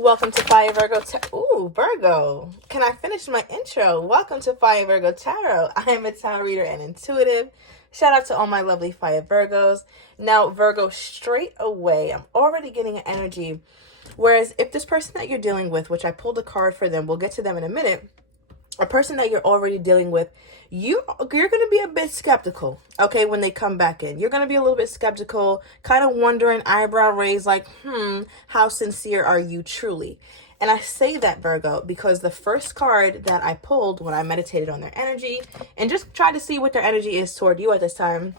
Welcome to Fire Virgo Ooh, Virgo. Can I finish my intro? Welcome to Fire Virgo Tarot. I am a tarot reader and intuitive. Shout out to all my lovely Fire Virgos. Now, Virgo, straight away, I'm already getting an energy. Whereas if this person that you're dealing with, which I pulled a card for them, we'll get to them in a minute, a person that you're already dealing with, you're going to be a bit skeptical, okay, when they come back in. You're going to be a little bit skeptical, kind of wondering, eyebrow raised, like, how sincere are you truly? And I say that, Virgo, because the first card that I pulled when I meditated on their energy and just tried to see what their energy is toward you at this time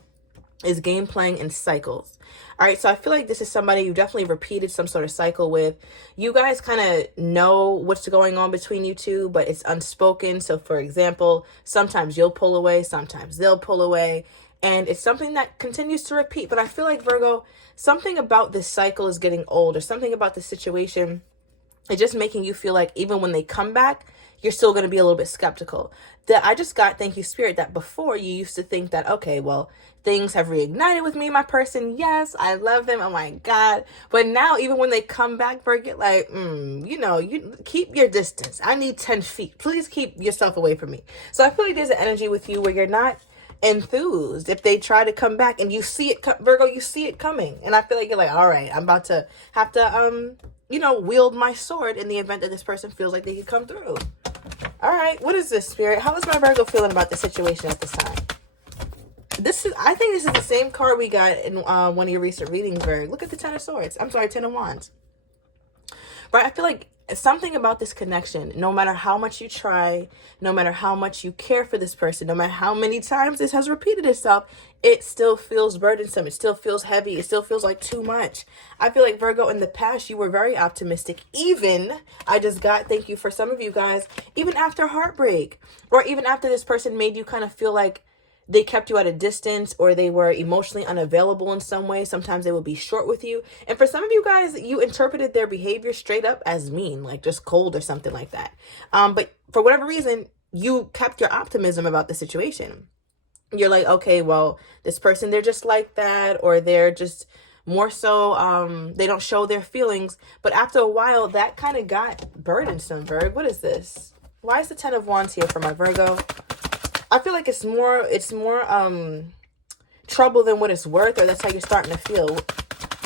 is game playing in cycles. All right, so I feel like this is somebody you definitely repeated some sort of cycle with. You guys kind of know what's going on between you two, but it's unspoken. So for example, sometimes you'll pull away, sometimes they'll pull away, and it's something that continues to repeat. But I feel like, Virgo, something about this cycle is getting old, or something about the situation is just making you feel like even when they come back, you're still going to be a little bit skeptical. That I just got, thank you, Spirit, that before you used to think that, okay, well, things have reignited with me, my person. Yes, I love them. Oh my God. But now, even when they come back, Virgo, like, you keep your distance. I need 10 feet. Please keep yourself away from me. So I feel like there's an energy with you where you're not enthused if they try to come back, and you see it, Virgo, you see it coming. And I feel like you're like, all right, I'm about to have to, wield my sword in the event that this person feels like they could come through. All right, what is this, Spirit? How is my Virgo feeling about the situation at this time? I think this is the same card we got in one of your recent readings, Virgo. Look at the Ten of Swords. I'm sorry, Ten of Wands. Right, I feel like something about this connection, no matter how much you try, no matter how much you care for this person, no matter how many times this has repeated itself, it still feels burdensome. It still feels heavy. It still feels like too much. I feel like, Virgo, in the past, you were very optimistic. Even, I just got, thank you for some of you guys, even after heartbreak, or even after this person made you kind of feel like they kept you at a distance, or they were emotionally unavailable in some way. Sometimes they would be short with you. And for some of you guys, you interpreted their behavior straight up as mean, like just cold or something like that. But for whatever reason, you kept your optimism about the situation. You're like, okay, well, this person, they're just like that, or they're just more so, they don't show their feelings. But after a while, that kind of got burdensome, Virgo. What is this? Why is the Ten of Wands here for my Virgo? I feel like it's more trouble than what it's worth, or that's how you're starting to feel.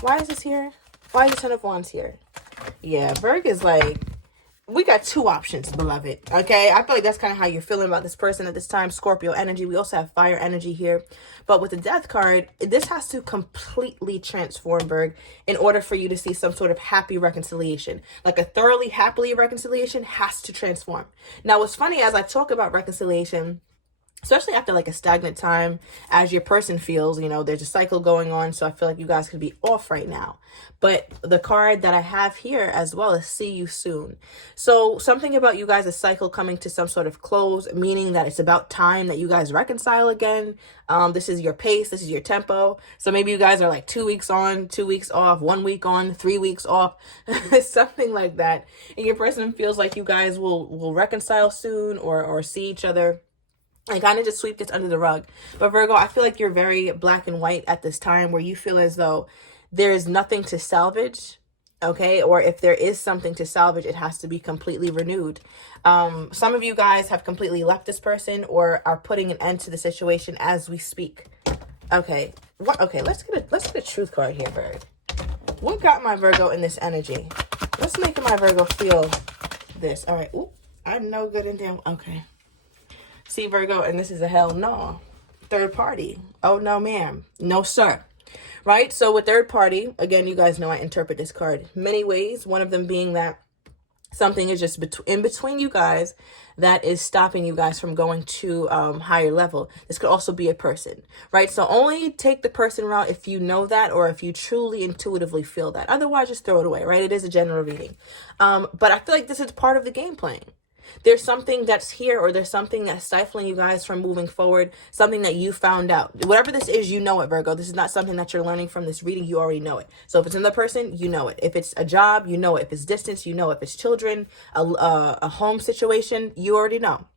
Why is this here? Why is the Ten of Wands here? Yeah, Virgo is like, we got two options, beloved. Okay, I feel like that's kind of how you're feeling about this person at this time. Scorpio energy. We also have fire energy here. But with the Death card, this has to completely transform, Virgo, in order for you to see some sort of happy reconciliation. Like a thoroughly happily reconciliation has to transform. Now, what's funny, as I talk about reconciliation, especially after like a stagnant time, as your person feels, there's a cycle going on. So I feel like you guys could be off right now. But the card that I have here as well is see you soon. So something about you guys, a cycle coming to some sort of close, meaning that it's about time that you guys reconcile again. This is your pace. This is your tempo. So maybe you guys are like 2 weeks on, 2 weeks off, 1 week on, 3 weeks off, something like that. And your person feels like you guys will reconcile soon, or see each other and kind of just sweep this under the rug. But Virgo, I feel like you're very black and white at this time, where you feel as though there is nothing to salvage, okay? Or if there is something to salvage, it has to be completely renewed. Some of you guys have completely left this person, or are putting an end to the situation as we speak. Okay, okay, let's get a truth card here, Virgo. What got my Virgo in this energy? Let's make my Virgo feel this. All right, ooh, I'm no good in damn, okay. See, Virgo, and this is a hell no. Third party. Oh, no, ma'am. No, sir. Right? So with third party, again, you guys know I interpret this card many ways. One of them being that something is just in between you guys that is stopping you guys from going to higher level. This could also be a person, right? So only take the person route if you know that, or if you truly intuitively feel that. Otherwise, just throw it away, right? It is a general reading. But I feel like this is part of the game playing. There's something that's here, or there's something that's stifling you guys from moving forward, something that you found out. Whatever this is, you know it, Virgo. This is not something that you're learning from this reading. You already know it. So if it's another person, you know it. If it's a job, you know it. If it's distance, you know it. If it's children, a home situation, you already know.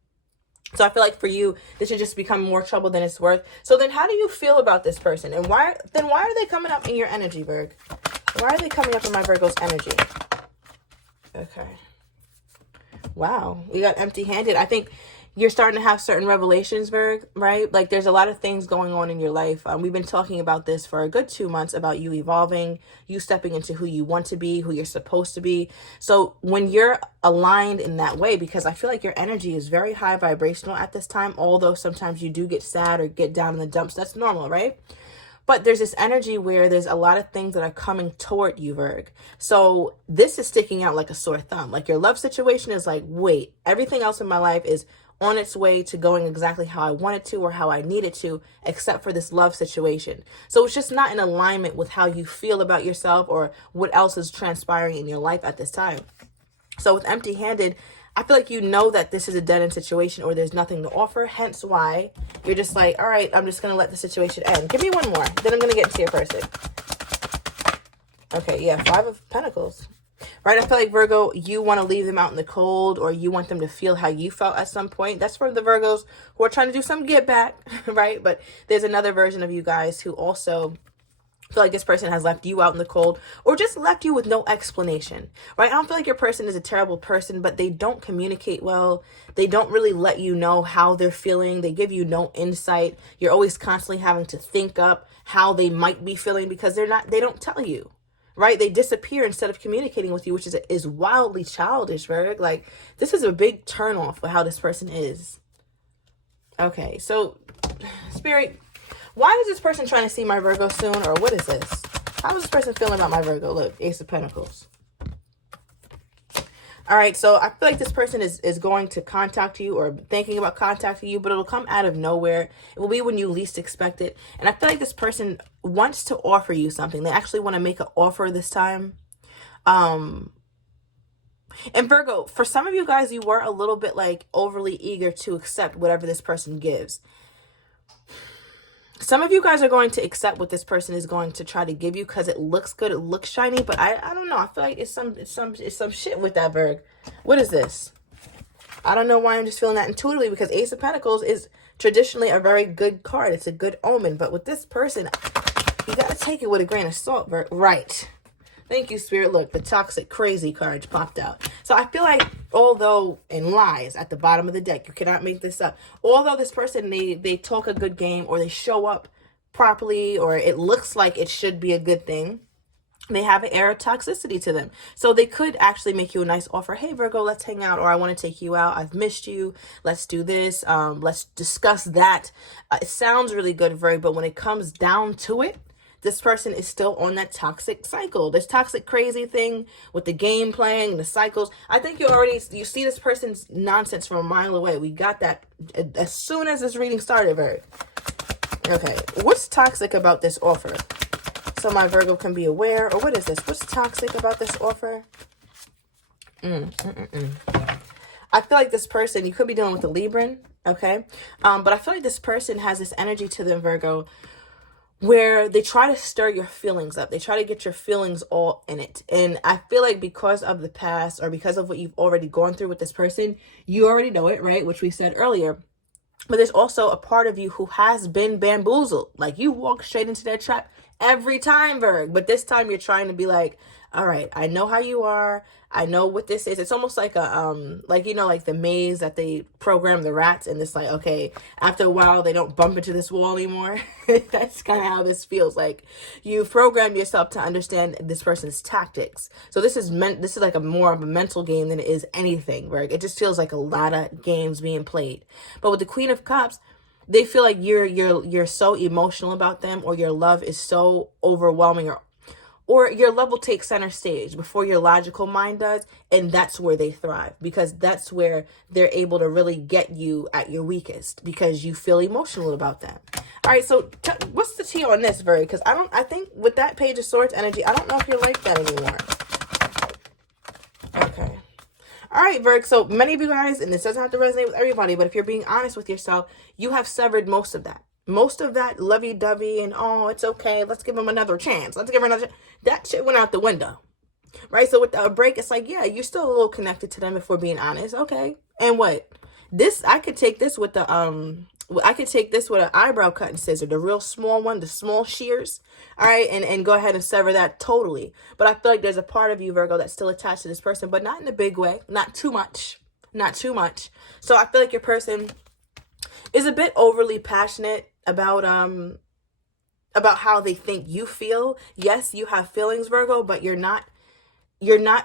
So I feel like for you, this should just become more trouble than it's worth. So then how do you feel about this person? And why are they coming up in your energy, Virgo? Why are they coming up in my Virgo's energy? Okay. Wow. We got empty-handed. I think you're starting to have certain revelations, Virg, right? Like there's a lot of things going on in your life. We've been talking about this for a good 2 months about you evolving, you stepping into who you want to be, who you're supposed to be. So when you're aligned in that way, because I feel like your energy is very high vibrational at this time, although sometimes you do get sad or get down in the dumps. That's normal, right? But there's this energy where there's a lot of things that are coming toward you, Virg. So this is sticking out like a sore thumb. Like your love situation is like, wait, everything else in my life is on its way to going exactly how I want it to or how I need it to, except for this love situation. So it's just not in alignment with how you feel about yourself or what else is transpiring in your life at this time. So with empty-handed, I feel like you know that this is a dead-end situation or there's nothing to offer, hence why you're just like, all right, I'm just going to let the situation end. Give me one more, then I'm going to get into your person. Okay, yeah, 5 of Pentacles. Right, I feel like, Virgo, you want to leave them out in the cold or you want them to feel how you felt at some point. That's for the Virgos who are trying to do some get back, right? But there's another version of you guys who also feel like this person has left you out in the cold or just left you with no explanation, right? I don't feel like your person is a terrible person, but they don't communicate well. They don't really let you know how they're feeling. They give you no insight. You're always constantly having to think up how they might be feeling because they don't tell you, right? They disappear instead of communicating with you, which is wildly childish, Virg. Like this is a big turnoff for how this person is. Okay, so Spirit, why is this person trying to see my Virgo soon? Or what is this? How is this person feeling about my Virgo? Look, Ace of Pentacles. All right, so I feel like this person is going to contact you or thinking about contacting you, but it'll come out of nowhere. It will be when you least expect it. And I feel like this person wants to offer you something. They actually want to make an offer this time. And Virgo, for some of you guys, you were a little bit like overly eager to accept whatever this person gives. Some of you guys are going to accept what this person is going to try to give you because it looks good, it looks shiny, but I don't know. I feel like it's some shit with that, Virg. What is this? I don't know why I'm just feeling that intuitively because Ace of Pentacles is traditionally a very good card. It's a good omen, but with this person, you got to take it with a grain of salt, Virg. Right. Thank you, Spirit. Look, the toxic crazy card popped out. So I feel like, although in lies at the bottom of the deck, you cannot make this up. Although this person, they talk a good game or they show up properly or it looks like it should be a good thing, they have an air of toxicity to them. So they could actually make you a nice offer. Hey, Virgo, let's hang out, or I want to take you out. I've missed you. Let's do this. Let's discuss that. It sounds really good, Virgo, but when it comes down to it, this person is still on that toxic cycle, this toxic crazy thing with the game playing, the cycles. I think you see this person's nonsense from a mile away. We got that as soon as this reading started, Virgo. Okay, what's toxic about this offer? So my Virgo can be aware, or what is this? What's toxic about this offer? I feel like this person, you could be dealing with a Libran, okay? But I feel like this person has this energy to them, Virgo, where they try to stir your feelings up. They try to get your feelings all in it. And I feel like because of the past or because of what you've already gone through with this person, you already know it, right? Which we said earlier. But there's also a part of you who has been bamboozled. Like you walk straight into that trap every time, Virg. But this time you're trying to be like, all right, I know how you are. I know what this is. It's almost like a, like, you know, like the maze that they program the rats. And it's like, okay, after a while, they don't bump into this wall anymore. That's kind of how this feels. Like you've programmed yourself to understand this person's tactics. So this is like a more of a mental game than it is anything, right? It just feels like a lot of games being played. But with the Queen of Cups, they feel like you're so emotional about them, or your love is so overwhelming, or your love will take center stage before your logical mind does, and that's where they thrive, because that's where they're able to really get you at your weakest, because you feel emotional about them. All right, so what's the tea on this, Virgo? Because I think with that Page of Swords energy, I don't know if you're like that anymore. Okay. All right, Virgo, so many of you guys, and this doesn't have to resonate with everybody, but if you're being honest with yourself, you have severed most of that. Most of that lovey-dovey and, oh, it's okay, let's give him another chance. Let's give her another chance. That shit went out the window, right? So with a break, it's like, yeah, you're still a little connected to them if we're being honest. Okay. And what? This, I could take this with the I could take this with an eyebrow cutting scissor, the real small one, the small shears, all right, and go ahead and sever that totally. But I feel like there's a part of you, Virgo, that's still attached to this person, but not in a big way, not too much, not too much. So I feel like your person is a bit overly passionate about how they think you feel. Yes, you have feelings, Virgo, but you're not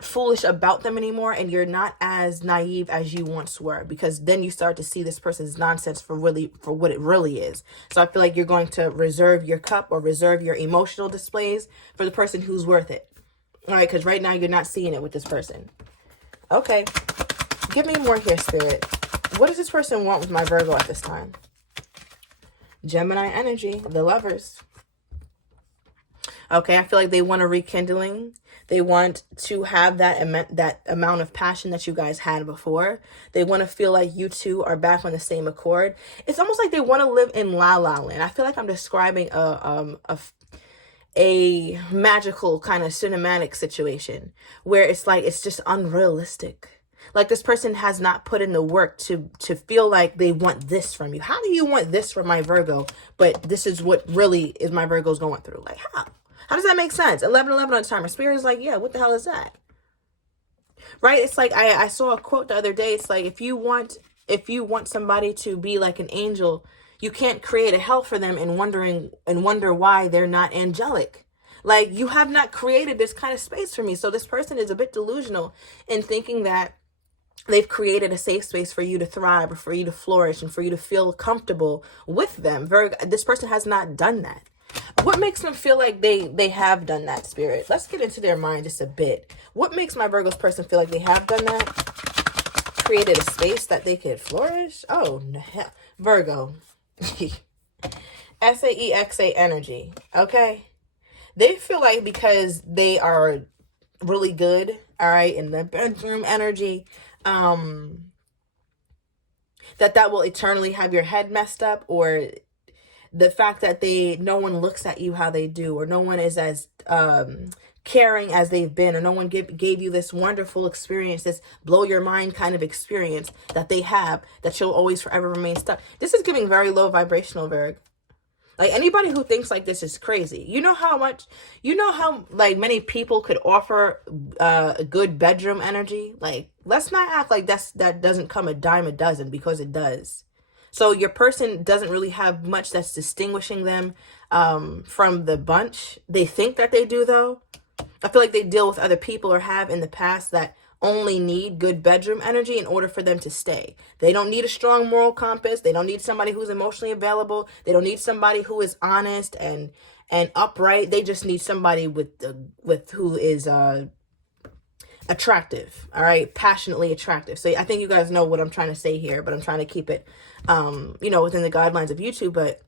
foolish about them anymore, and you're not as naive as you once were, because then you start to see this person's nonsense for what it really is. So I feel like you're going to reserve your cup or reserve your emotional displays for the person who's worth it. All right, because right now you're not seeing it with this person. Okay, give me more here, Spirit. What does this person want with my Virgo at this time? Gemini energy, the Lovers. Okay, I feel like they want a rekindling. They want to have that amount of passion that you guys had before. They want to feel like you two are back on the same accord. It's almost like they want to live in La La Land. I feel like I'm describing a magical kind of cinematic situation where it's like it's just unrealistic. Like this person has not put in the work to feel like they want this from you. How do you want this from my Virgo, but this is what really is my Virgo's going through? Like how? How does that make sense? 11:11 on the timer. Spirit is like, yeah, what the hell is that? Right? It's like I saw a quote the other day. It's like if you want somebody to be like an angel, you can't create a hell for them and wonder why they're not angelic. Like you have not created this kind of space for me. So this person is a bit delusional in thinking that they've created a safe space for you to thrive or for you to flourish and for you to feel comfortable with them. This person has not done that. What makes them feel like they have done that, Spirit? Let's get into their mind just a bit. What makes my Virgo's person feel like they have done that? Created a space that they could flourish? Oh, no. Virgo. SAEXA energy. Okay? They feel like because they are really good, all right, in the bedroom energy, that will eternally have your head messed up, or the fact that no one looks at you how they do, or no one is as caring as they've been, or no one gave you this wonderful experience, this blow your mind kind of experience that they have, that you'll always forever remain stuck. This is giving very low vibrational, Virgo. Like anybody who thinks like this is crazy. You know how like many people could offer a good bedroom energy? Like let's not act like that doesn't come a dime a dozen, because it does. So your person doesn't really have much that's distinguishing them from the bunch. They think that they do, though. I feel like they deal with other people or have in the past that only need good bedroom energy in order for them to stay. They don't need a strong moral compass. They don't need somebody who's emotionally available. They don't need somebody who is honest and upright. They just need somebody with who is attractive, all right, passionately attractive. So I think you guys know what I'm trying to say here, but I'm trying to keep it within the guidelines of YouTube. But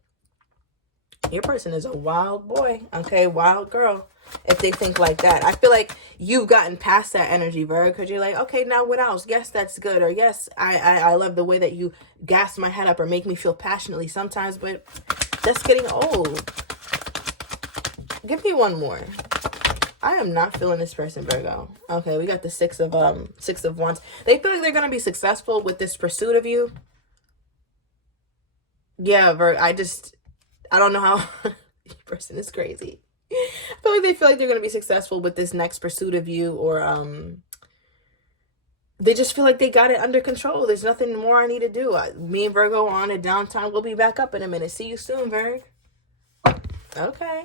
your person is a wild boy, okay, wild girl, if they think like that. I feel like you've gotten past that energy, Virgo, because you're like, okay, now what else? Yes, that's good, or yes, I love the way that you gas my head up or make me feel passionately sometimes, but that's getting old. Give me one more. I am not feeling this person, Virgo. Okay, we got the Six of Wands. They feel like they're gonna be successful with this pursuit of you. Yeah, Virgo. I don't know how. This person is crazy. I feel like they feel like they're gonna be successful with this next pursuit of you, or they just feel like they got it under control. There's nothing more I need to do. Me and Virgo are on a downtime. We'll be back up in a minute. See you soon, Virgo. Okay.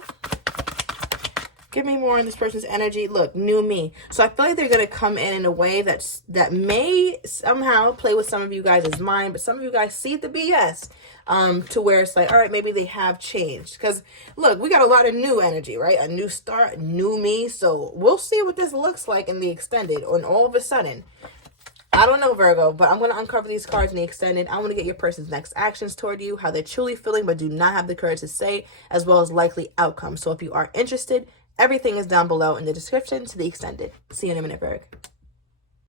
Give me more on this person's energy. Look, new me. So I feel like they're going to come in a way that may somehow play with some of you guys' mind, but some of you guys see the BS to where it's like, all right, maybe they have changed. Because, look, we got a lot of new energy, right? A new start, new me. So we'll see what this looks like in the extended. And all of a sudden, I don't know, Virgo, but I'm going to uncover these cards in the extended. I want to get your person's next actions toward you, how they're truly feeling but do not have the courage to say, as well as likely outcomes. So if you are interested, everything is down below in the description to the extended. See you in a minute, Virgo.